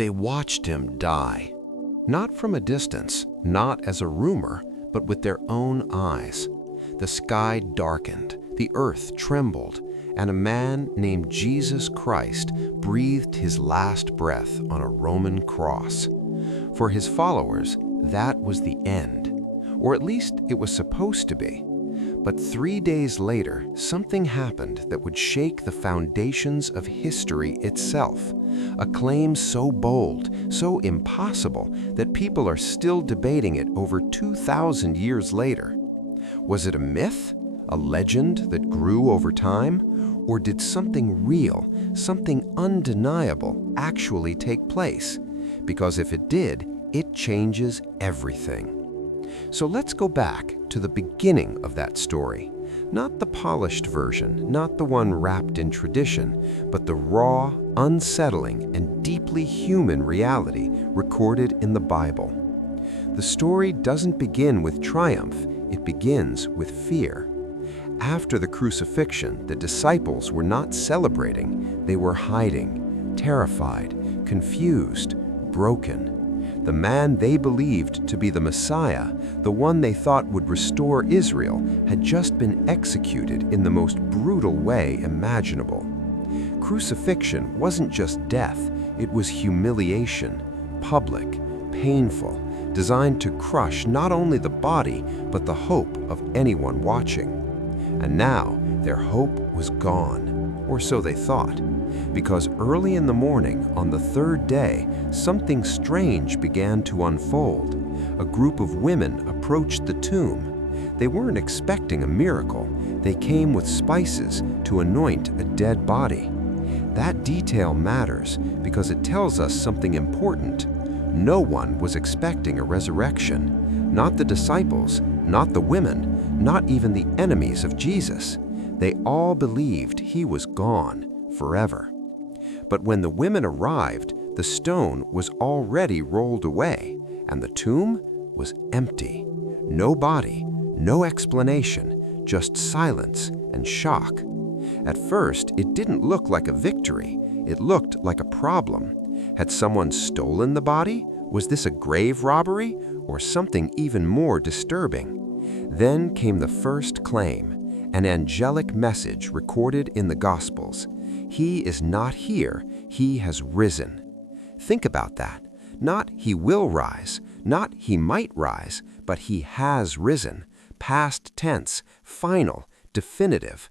They watched him die. Not from a distance, not as a rumor, but with their own eyes. The sky darkened, the earth trembled, and a man named Jesus Christ breathed his last breath on a Roman cross. For his followers, that was the end, or at least it was supposed to be. But 3 days later, something happened that would shake the foundations of history itself. A claim so bold, so impossible, that people are still debating it over 2,000 years later. Was it a myth? A legend that grew over time? Or did something real, something undeniable, actually take place? Because if it did, it changes everything. So let's go back to the beginning of that story. Not the polished version, not the one wrapped in tradition, but the raw, unsettling, and deeply human reality recorded in the Bible. The story doesn't begin with triumph, it begins with fear. After the crucifixion, the disciples were not celebrating, they were hiding, terrified, confused, broken. The man they believed to be the Messiah, the one they thought would restore Israel, had just been executed in the most brutal way imaginable. Crucifixion wasn't just death, it was humiliation, public, painful, designed to crush not only the body, but the hope of anyone watching. And now, their hope was gone, or so they thought. Because early in the morning, on the third day, something strange began to unfold. A group of women approached the tomb. They weren't expecting a miracle. They came with spices to anoint a dead body. That detail matters because it tells us something important. No one was expecting a resurrection. Not the disciples, not the women, not even the enemies of Jesus. They all believed he was gone forever. But when the women arrived, the stone was already rolled away, and the tomb was empty. No body, no explanation, just silence and shock. At first, it didn't look like a victory. It looked like a problem. Had someone stolen the body? Was this a grave robbery, or something even more disturbing? Then came the first claim, an angelic message recorded in the Gospels. He is not here, he has risen. Think about that. Not he will rise, not he might rise, but he has risen. Past tense, final, definitive.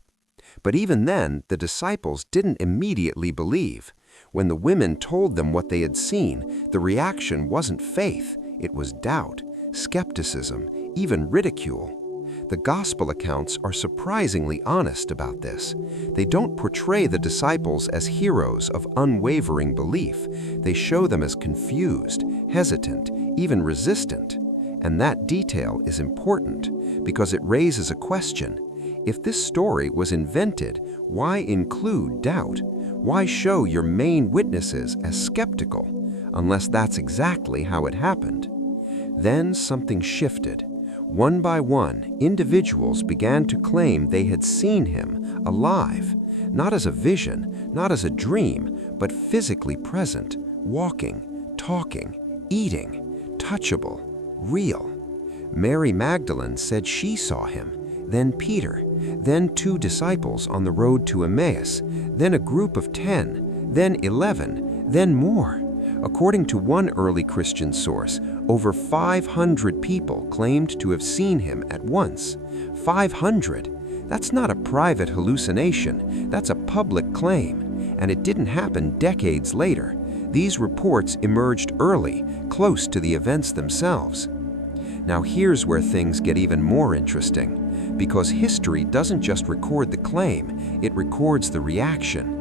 But even then, the disciples didn't immediately believe. When the women told them what they had seen, the reaction wasn't faith, it was doubt, skepticism, even ridicule. The gospel accounts are surprisingly honest about this. They don't portray the disciples as heroes of unwavering belief. They show them as confused, hesitant, even resistant. And that detail is important because it raises a question. If this story was invented, why include doubt? Why show your main witnesses as skeptical, unless that's exactly how it happened? Then something shifted. One by one, individuals began to claim they had seen him alive, not as a vision, not as a dream, but physically present, walking, talking, eating, touchable, real. Mary Magdalene said she saw him, then Peter, then 2 disciples on the road to Emmaus, then a group of 10, then 11, then more. According to one early Christian source, over 500 people claimed to have seen him at once. 500! That's not a private hallucination, that's a public claim. And it didn't happen decades later. These reports emerged early, close to the events themselves. Now here's where things get even more interesting. Because history doesn't just record the claim, it records the reaction.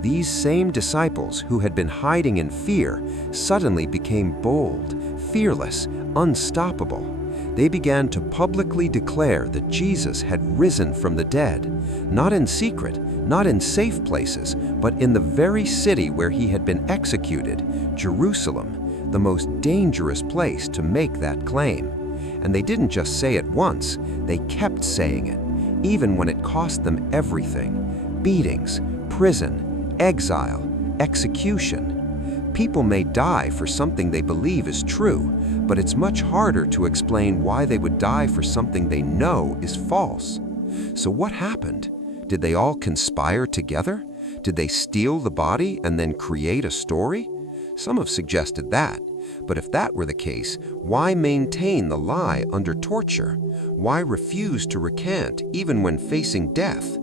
These same disciples who had been hiding in fear suddenly became bold, fearless, unstoppable. They began to publicly declare that Jesus had risen from the dead, not in secret, not in safe places, but in the very city where he had been executed, Jerusalem, the most dangerous place to make that claim. And they didn't just say it once, they kept saying it, even when it cost them everything: beatings, prison, exile, execution. People may die for something they believe is true, but it's much harder to explain why they would die for something they know is false. So what happened? Did they all conspire together? Did they steal the body and then create a story? Some have suggested that. But if that were the case, why maintain the lie under torture? Why refuse to recant even when facing death?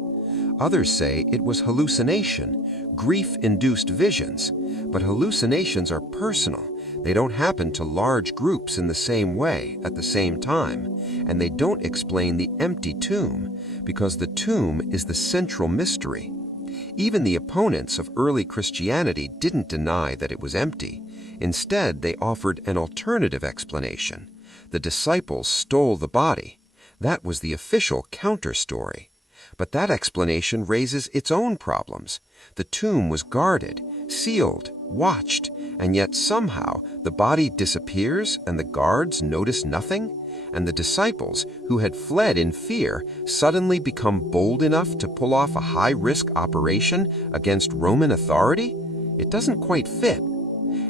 Others say it was hallucination, grief-induced visions. But hallucinations are personal. They don't happen to large groups in the same way at the same time, and they don't explain the empty tomb, because the tomb is the central mystery. Even the opponents of early Christianity didn't deny that it was empty. Instead, they offered an alternative explanation. The disciples stole the body. That was the official counter-story. But that explanation raises its own problems. The tomb was guarded, sealed, watched, and yet somehow the body disappears and the guards notice nothing? And the disciples, who had fled in fear, suddenly become bold enough to pull off a high-risk operation against Roman authority? It doesn't quite fit.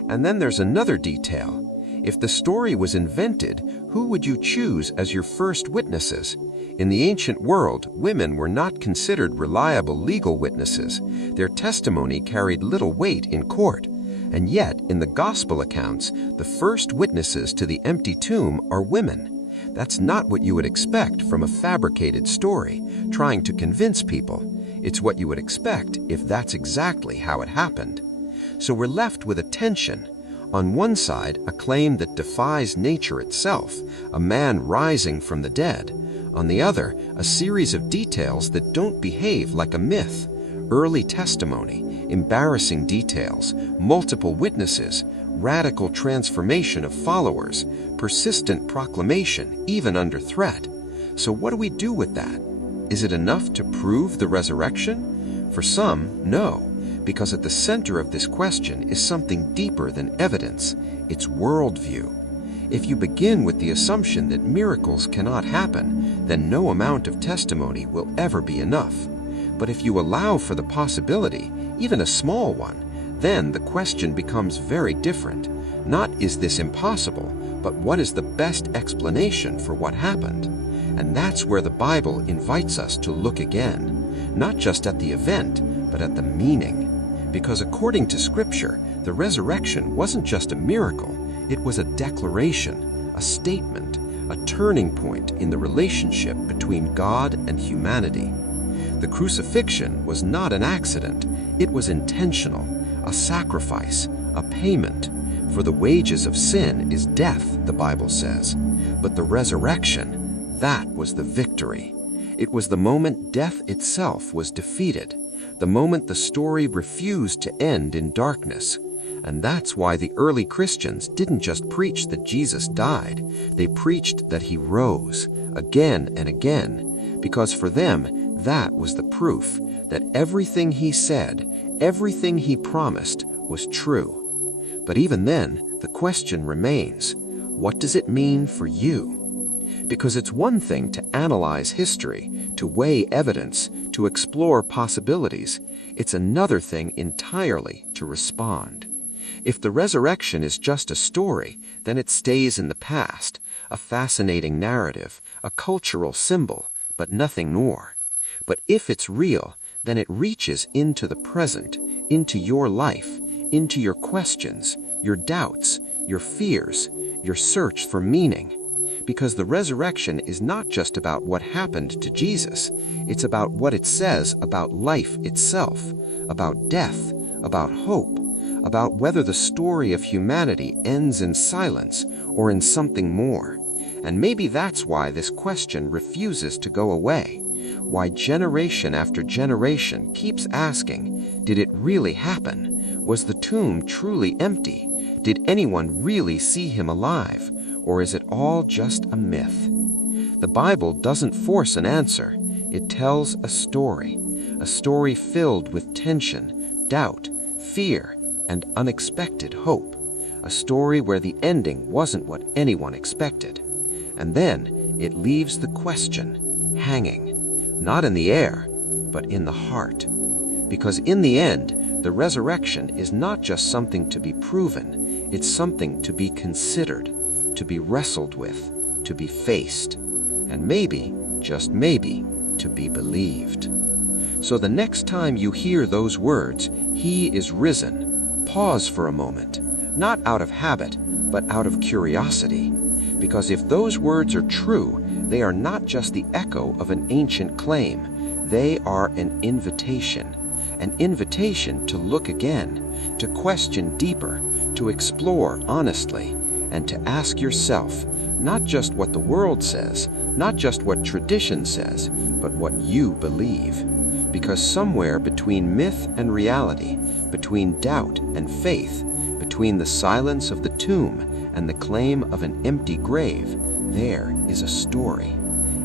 And then there's another detail. If the story was invented, who would you choose as your first witnesses? In the ancient world, women were not considered reliable legal witnesses. Their testimony carried little weight in court. And yet, in the gospel accounts, the first witnesses to the empty tomb are women. That's not what you would expect from a fabricated story, trying to convince people. It's what you would expect if that's exactly how it happened. So we're left with a tension. On one side, a claim that defies nature itself, a man rising from the dead. On the other, a series of details that don't behave like a myth. Early testimony, embarrassing details, multiple witnesses, radical transformation of followers, persistent proclamation, even under threat. So what do we do with that? Is it enough to prove the resurrection? For some, no. Because at the center of this question is something deeper than evidence. It's worldview. If you begin with the assumption that miracles cannot happen, then no amount of testimony will ever be enough. But if you allow for the possibility, even a small one, then the question becomes very different. Not is this impossible, but what is the best explanation for what happened? And that's where the Bible invites us to look again, not just at the event, but at the meaning. Because according to Scripture, the resurrection wasn't just a miracle, it was a declaration, a statement, a turning point in the relationship between God and humanity. The crucifixion was not an accident, it was intentional, a sacrifice, a payment. For the wages of sin is death, the Bible says. But the resurrection, that was the victory. It was the moment death itself was defeated, the moment the story refused to end in darkness. And that's why the early Christians didn't just preach that Jesus died, they preached that he rose, again and again, because for them, that was the proof that everything he said, everything he promised was true. But even then, the question remains, what does it mean for you? Because it's one thing to analyze history, to weigh evidence, to explore possibilities. It's another thing entirely to respond. If the resurrection is just a story, then it stays in the past, a fascinating narrative, a cultural symbol, but nothing more. But if it's real, then it reaches into the present, into your life, into your questions, your doubts, your fears, your search for meaning. Because the resurrection is not just about what happened to Jesus, it's about what it says about life itself, about death, about hope, about whether the story of humanity ends in silence or in something more. And maybe that's why this question refuses to go away, why generation after generation keeps asking, did it really happen? Was the tomb truly empty? Did anyone really see him alive? Or is it all just a myth? The Bible doesn't force an answer. It tells a story filled with tension, doubt, fear, and unexpected hope, a story where the ending wasn't what anyone expected. And then it leaves the question hanging, not in the air, but in the heart. Because in the end, The resurrection is not just something to be proven, it's something to be considered, to be wrestled with, to be faced, and maybe, just maybe, to be believed. So the next time you hear those words, "He is risen," pause for a moment, not out of habit, but out of curiosity. Because if those words are true, they are not just the echo of an ancient claim. They are an invitation to look again, to question deeper, to explore honestly, and to ask yourself, not just what the world says, not just what tradition says, but what you believe. Because somewhere between myth and reality, between doubt and faith, between the silence of the tomb and the claim of an empty grave, there is a story.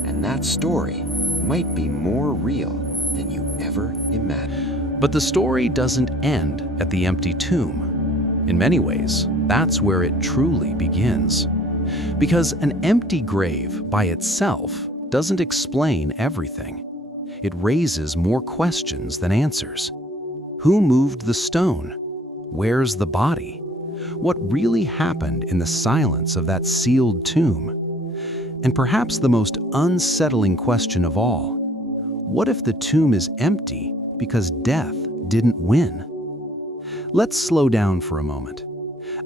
And that story might be more real than you ever imagined. But the story doesn't end at the empty tomb. In many ways, that's where it truly begins. Because an empty grave by itself doesn't explain everything. It raises more questions than answers. Who moved the stone? Where's the body? What really happened in the silence of that sealed tomb? And perhaps the most unsettling question of all, what if the tomb is empty because death didn't win? Let's slow down for a moment.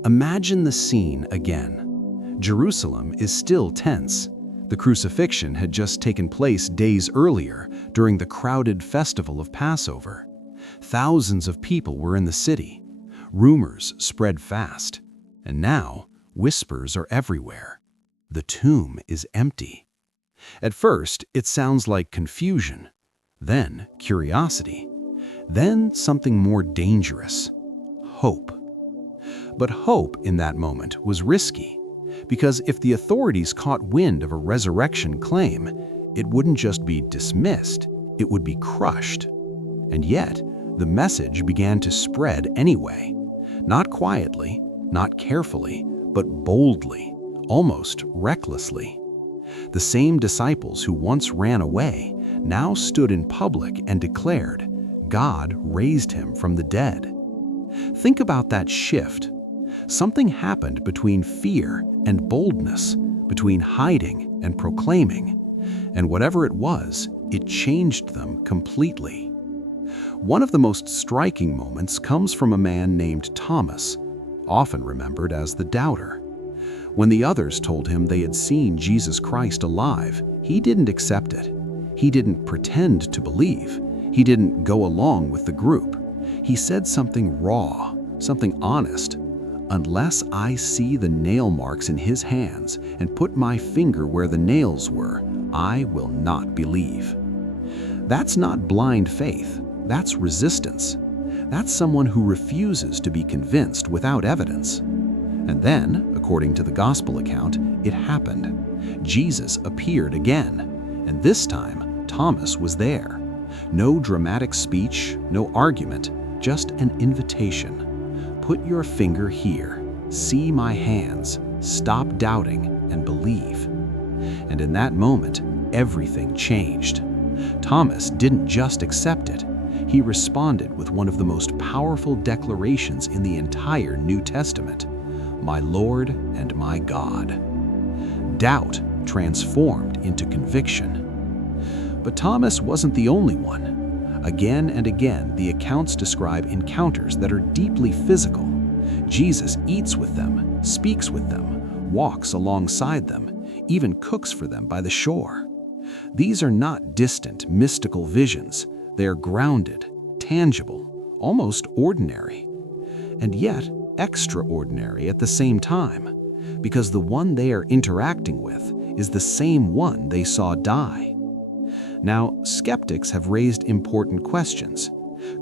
Imagine the scene again. Jerusalem is still tense. The crucifixion had just taken place days earlier during the crowded festival of Passover. Thousands of people were in the city. Rumors spread fast. And now, whispers are everywhere. The tomb is empty. At first, it sounds like confusion, then curiosity, then something more dangerous, hope. But hope in that moment was risky, because if the authorities caught wind of a resurrection claim, it wouldn't just be dismissed, it would be crushed. And yet, the message began to spread anyway, not quietly, not carefully, but boldly, almost recklessly. The same disciples who once ran away now stood in public and declared, God raised him from the dead. Think about that shift. Something happened between fear and boldness, between hiding and proclaiming, and whatever it was, it changed them completely. One of the most striking moments comes from a man named Thomas, often remembered as the doubter. When the others told him they had seen Jesus Christ alive, he didn't accept it. He didn't pretend to believe. He didn't go along with the group. He said something raw, something honest. Unless I see the nail marks in his hands and put my finger where the nails were, I will not believe. That's not blind faith. That's resistance. That's someone who refuses to be convinced without evidence. And then, according to the gospel account, it happened. Jesus appeared again, and this time, Thomas was there. No dramatic speech, no argument, just an invitation. Put your finger here, see my hands, stop doubting, and believe. And in that moment, everything changed. Thomas didn't just accept it. He responded with one of the most powerful declarations in the entire New Testament, my Lord and my God. Doubt transformed into conviction. But Thomas wasn't the only one. Again and again, the accounts describe encounters that are deeply physical. Jesus eats with them, speaks with them, walks alongside them, even cooks for them by the shore. These are not distant, mystical visions. They are grounded, tangible, almost ordinary, and yet extraordinary at the same time, because the one they are interacting with is the same one they saw die. Now, skeptics have raised important questions.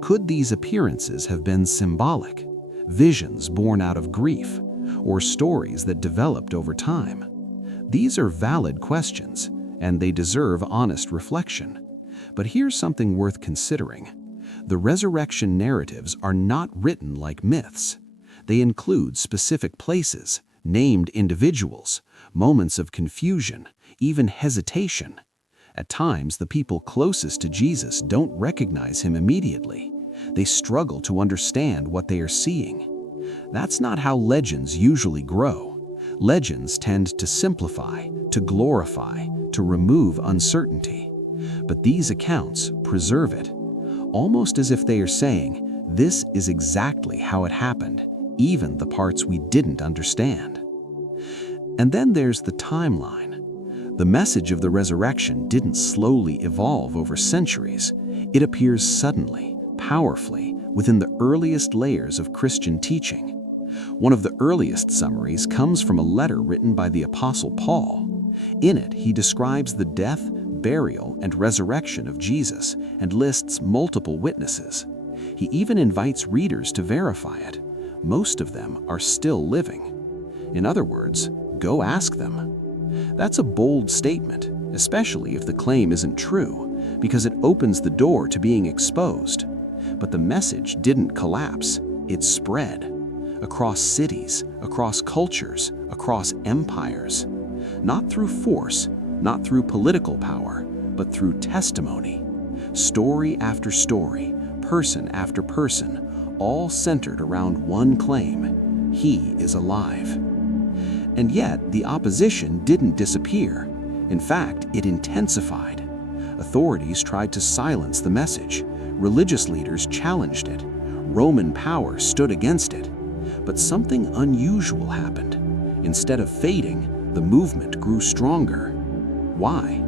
Could these appearances have been symbolic, visions born out of grief, or stories that developed over time? These are valid questions, and they deserve honest reflection. But here's something worth considering. The resurrection narratives are not written like myths. They include specific places, named individuals, moments of confusion, even hesitation. At times, the people closest to Jesus don't recognize him immediately. They struggle to understand what they are seeing. That's not how legends usually grow. Legends tend to simplify, to glorify, to remove uncertainty. But these accounts preserve it, almost as if they are saying, this is exactly how it happened, even the parts we didn't understand. And then there's the timeline. The message of the resurrection didn't slowly evolve over centuries. It appears suddenly, powerfully, within the earliest layers of Christian teaching. One of the earliest summaries comes from a letter written by the Apostle Paul. In it, he describes the death, burial, and resurrection of Jesus and lists multiple witnesses. He even invites readers to verify it. Most of them are still living. In other words, go ask them. That's a bold statement, especially if the claim isn't true, because it opens the door to being exposed. But the message didn't collapse, it spread. Across cities, across cultures, across empires. Not through force, not through political power, but through testimony. Story after story, person after person, all centered around one claim: he is alive. And yet, the opposition didn't disappear. In fact, it intensified. Authorities tried to silence the message. Religious leaders challenged it. Roman power stood against it. But something unusual happened. Instead of fading, the movement grew stronger. Why?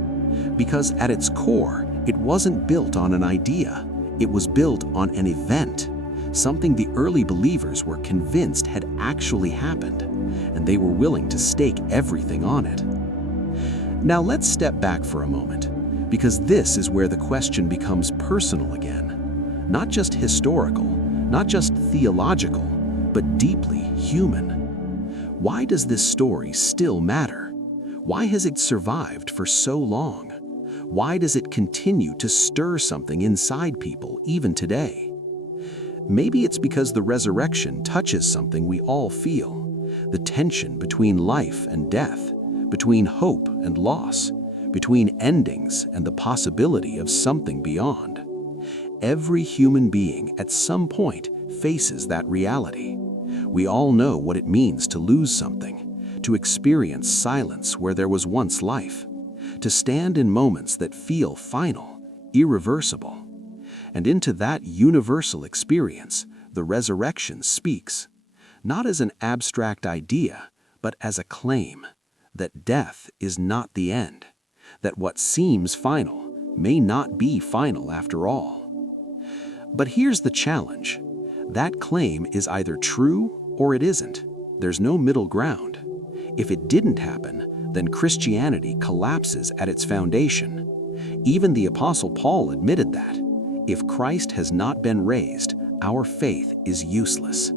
Because at its core, it wasn't built on an idea. It was built on an event, something the early believers were convinced had actually happened, and they were willing to stake everything on it. Now let's step back for a moment, because this is where the question becomes personal again. Not just historical, not just theological, but deeply human. Why does this story still matter? Why has it survived for so long? Why does it continue to stir something inside people even today? Maybe it's because the resurrection touches something we all feel, the tension between life and death, between hope and loss, between endings and the possibility of something beyond. Every human being at some point faces that reality. We all know what it means to lose something, to experience silence where there was once life, to stand in moments that feel final, irreversible. And into that universal experience, the resurrection speaks, not as an abstract idea, but as a claim that death is not the end, that what seems final may not be final after all. But here's the challenge. That claim is either true or it isn't. There's no middle ground. If it didn't happen, then Christianity collapses at its foundation. Even the Apostle Paul admitted that. If Christ has not been raised, our faith is useless.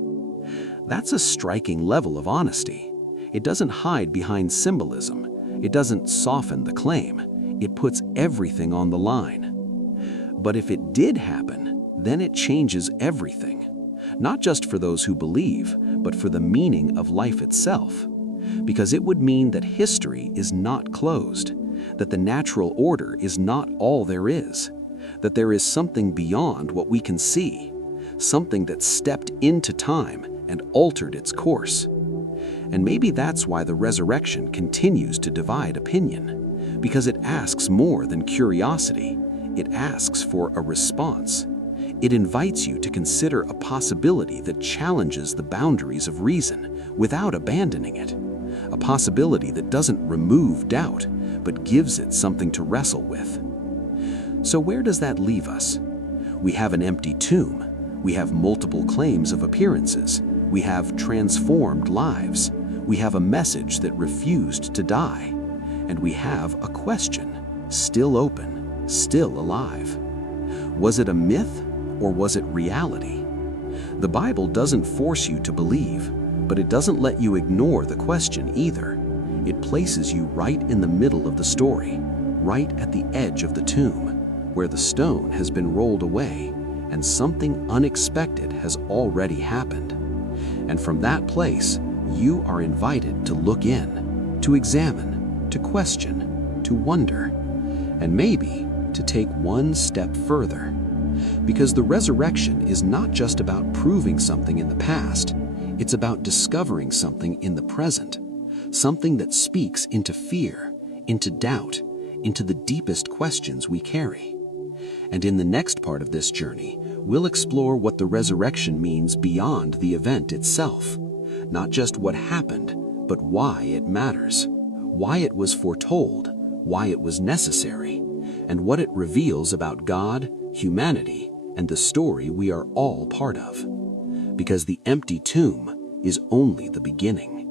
That's a striking level of honesty. It doesn't hide behind symbolism. It doesn't soften the claim. It puts everything on the line. But if it did happen, then it changes everything. Not just for those who believe, but for the meaning of life itself. Because it would mean that history is not closed, that the natural order is not all there is, that there is something beyond what we can see, something that stepped into time and altered its course. And maybe that's why the resurrection continues to divide opinion, because it asks more than curiosity. It asks for a response. It invites you to consider a possibility that challenges the boundaries of reason without abandoning it. A possibility that doesn't remove doubt, but gives it something to wrestle with. So where does that leave us? We have an empty tomb. We have multiple claims of appearances. We have transformed lives. We have a message that refused to die. And we have a question, still open, still alive. Was it a myth or was it reality? The Bible doesn't force you to believe, but it doesn't let you ignore the question either. It places you right in the middle of the story, right at the edge of the tomb, where the stone has been rolled away and something unexpected has already happened. And from that place, you are invited to look in, to examine, to question, to wonder, and maybe to take one step further. Because the resurrection is not just about proving something in the past, it's about discovering something in the present, something that speaks into fear, into doubt, into the deepest questions we carry. And in the next part of this journey, we'll explore what the resurrection means beyond the event itself. Not just what happened, but why it matters, why it was foretold, why it was necessary, and what it reveals about God, humanity, and the story we are all part of. Because the empty tomb is only the beginning.